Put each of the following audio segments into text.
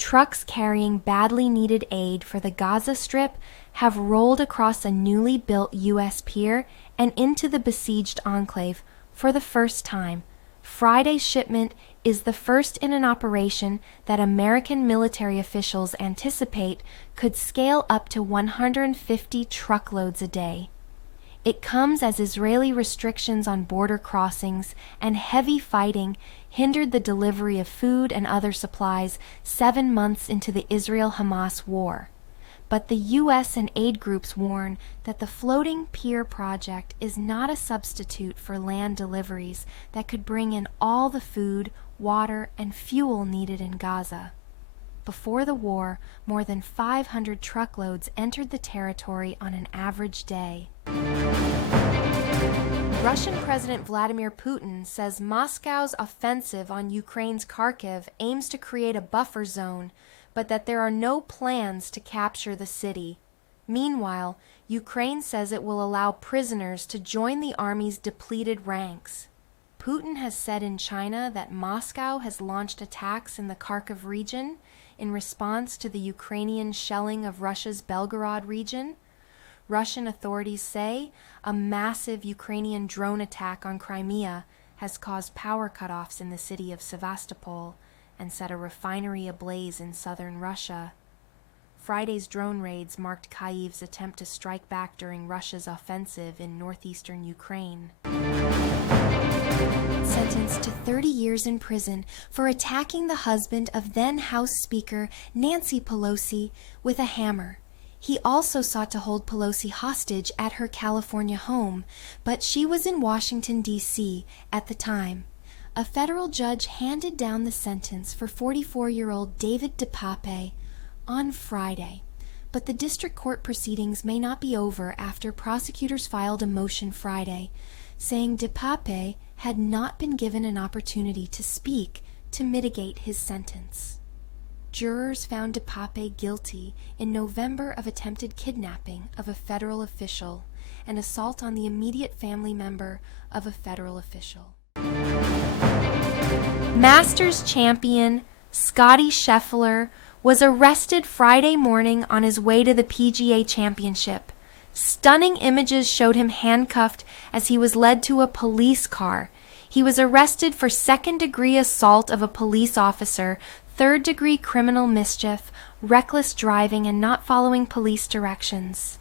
trucks carrying badly needed aid for the Gaza Strip have rolled across a newly built U.S. pier and into the besieged enclave for the first time. Friday's shipment is the first in an operation that American military officials anticipate could scale up to 150 truckloads a day. It comes as Israeli restrictions on border crossings and heavy fighting hindered the delivery of food and other supplies 7 months into the Israel-Hamas war. But the U.S. and aid groups warn that the floating pier project is not a substitute for land deliveries that could bring in all the food, water, and fuel needed in Gaza. Before the war, more than 500 truckloads entered the territory on an average day. Russian President Vladimir Putin says Moscow's offensive on Ukraine's Kharkiv aims to create a buffer zone, but that there are no plans to capture the city. Meanwhile, Ukraine says it will allow prisoners to join the army's depleted ranks. Putin has said in China that Moscow has launched attacks in the Kharkiv region in response to the Ukrainian shelling of Russia's Belgorod region. Russian authorities say a massive Ukrainian drone attack on Crimea has caused power cutoffs in the city of Sevastopol and set a refinery ablaze in southern Russia. Friday's drone raids marked Kyiv's attempt to strike back during Russia's offensive in northeastern Ukraine. Sentenced to 30 years in prison for attacking the husband of then House Speaker Nancy Pelosi with a hammer. He also sought to hold Pelosi hostage at her California home, but she was in Washington, D.C. at the time. A federal judge handed down the sentence for 44-year-old David DePape on Friday, but the district court proceedings may not be over after prosecutors filed a motion Friday, saying DePape had not been given an opportunity to speak to mitigate his sentence. Jurors found DePape guilty in November of attempted kidnapping of a federal official and assault on the immediate family member of a federal official. Masters champion Scottie Scheffler was arrested Friday morning on his way to the PGA Championship. Stunning images showed him handcuffed as he was led to a police car. He was arrested for second-degree assault of a police officer, third-degree criminal mischief, reckless driving, and not following police directions.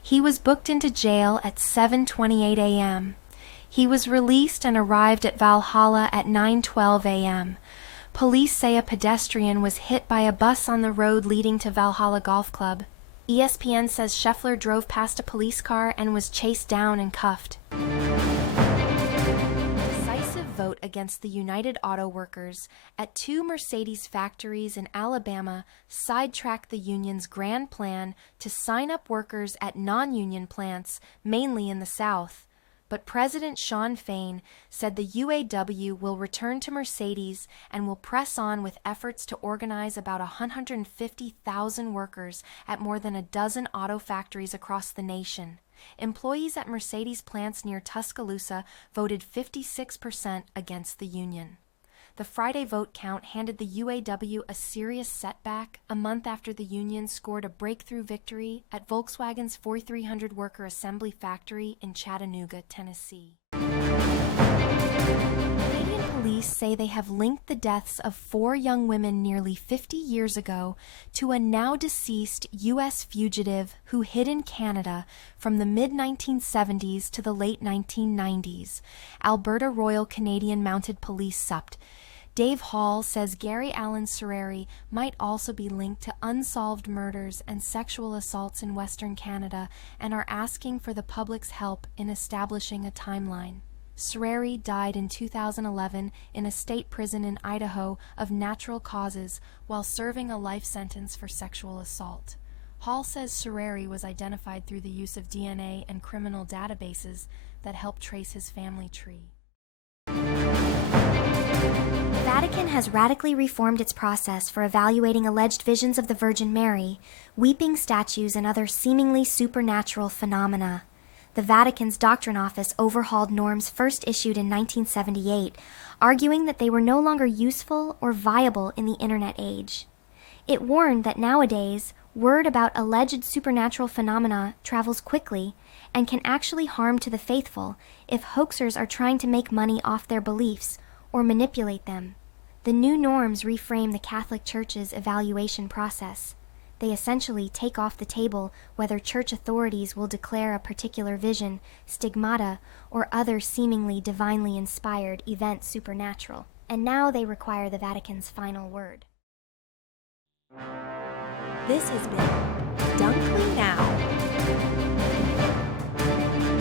He was booked into jail at 7:28 a.m. He was released and arrived at Valhalla at 9:12 a.m. Police say a pedestrian was hit by a bus on the road leading to Valhalla Golf Club. ESPN says Scheffler drove past a police car and was chased down and cuffed. Decisive vote against the United Auto Workers at 2 Mercedes factories in Alabama sidetracked the union's grand plan to sign up workers at non-union plants, mainly in the South. But President Shawn Fain said the UAW will return to Mercedes and will press on with efforts to organize about 150,000 workers at more than a dozen auto factories across the nation. Employees at Mercedes plants near Tuscaloosa voted 56% against the union. The Friday vote count handed the UAW a serious setback a month after the union scored a breakthrough victory at Volkswagen's 4,300 worker assembly factory in Chattanooga, Tennessee. Canadian police say they have linked the deaths of 4 young women nearly 50 years ago to a now-deceased U.S. fugitive who hid in Canada from the mid-1970s to the late 1990s, Alberta Royal Canadian Mounted Police SUPT. Dave Hall says Gary Allen Serreri might also be linked to unsolved murders and sexual assaults in Western Canada and are asking for the public's help in establishing a timeline. Serreri died in 2011 in a state prison in Idaho of natural causes while serving a life sentence for sexual assault. Hall says Serreri was identified through the use of DNA and criminal databases that help trace his family tree. The Vatican has radically reformed its process for evaluating alleged visions of the Virgin Mary, weeping statues, and other seemingly supernatural phenomena. The Vatican's Doctrine Office overhauled norms first issued in 1978, arguing that they were no longer useful or viable in the Internet age. It warned that nowadays, word about alleged supernatural phenomena travels quickly and can actually harm to the faithful if hoaxers are trying to make money off their beliefs or manipulate them. The new norms reframe the Catholic Church's evaluation process. They essentially take off the table whether church authorities will declare a particular vision, stigmata, or other seemingly divinely inspired event supernatural. And now they require the Vatican's final word. This has been Dunkley Now.